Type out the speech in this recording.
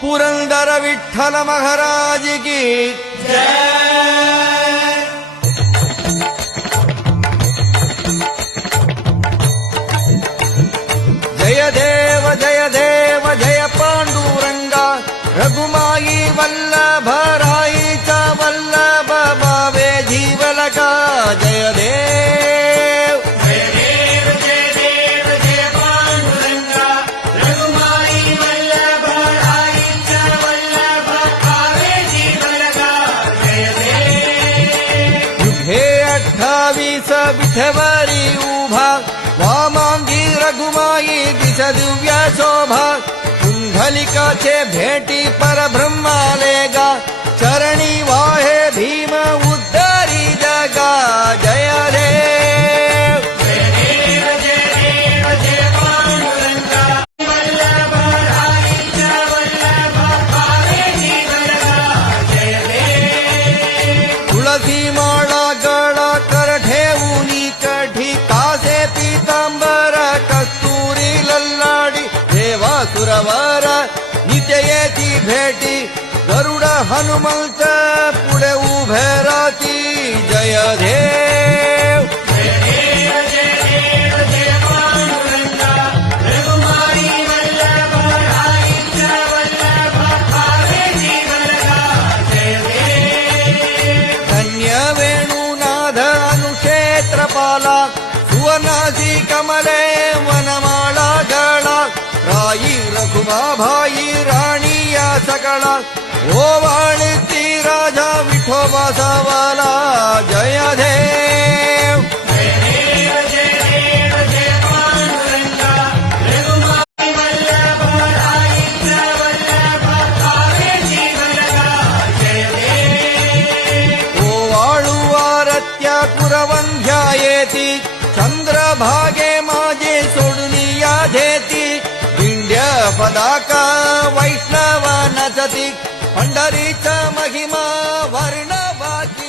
पुरंदर विठ्ठल महाराज की जय। जय देव जय देव जय पांडुरंगा रघुमाई वल्लभ राईचा वल्लभ भावे जीवलका जय देव। जय देव जय देव जय पांडुरंगा रघुमाई वल्लभ राईचा वल्लभ भावे जीवलका जय देव। युगे 28 विठेवरी उभा वामांगी रघुमाई दिस दिव्य शोभा कुंडलिकाचे भेटी परब्रह्मालेगा चरणी वाहे भीम उद्धारी जगा जय देव। जय देव जय देव जय पांडुरंगा वल्लभ राईचा वल्लभ भावे जीवलका जय देव। तुळसी माळा गळा कर ठेवूनी कठी कासे पीतांबर कस्तुरी लल्लाडी देवा सुरवर नित्य येती भेटी गरुड हनुमंत पुढे उभे राहती जय देव। जय देव जय देव जय पांडुरंगा रघुमाई वल्लभ राईचा वल्लभ भावे जीवलका जय देव। धन्य वेणुनाथ अनुक्षेत्रपाला सुवर्णासी कमले वनमाळा गळा राई रघुमाभाई राणी या सकळा ओवाळती राजा विठोबा सावाला जय देव। जय देव जय देव जय पांडुरंगा रघुमाई वल्लभ राईचा वल्लभ भावे जीवलका जय देव। ओवाळू आरत्या कुरवंध्या येती चंद्रभागे माझे सोडून या धेती दिंड्या पदाका वैष्णव नचती पंढरीचा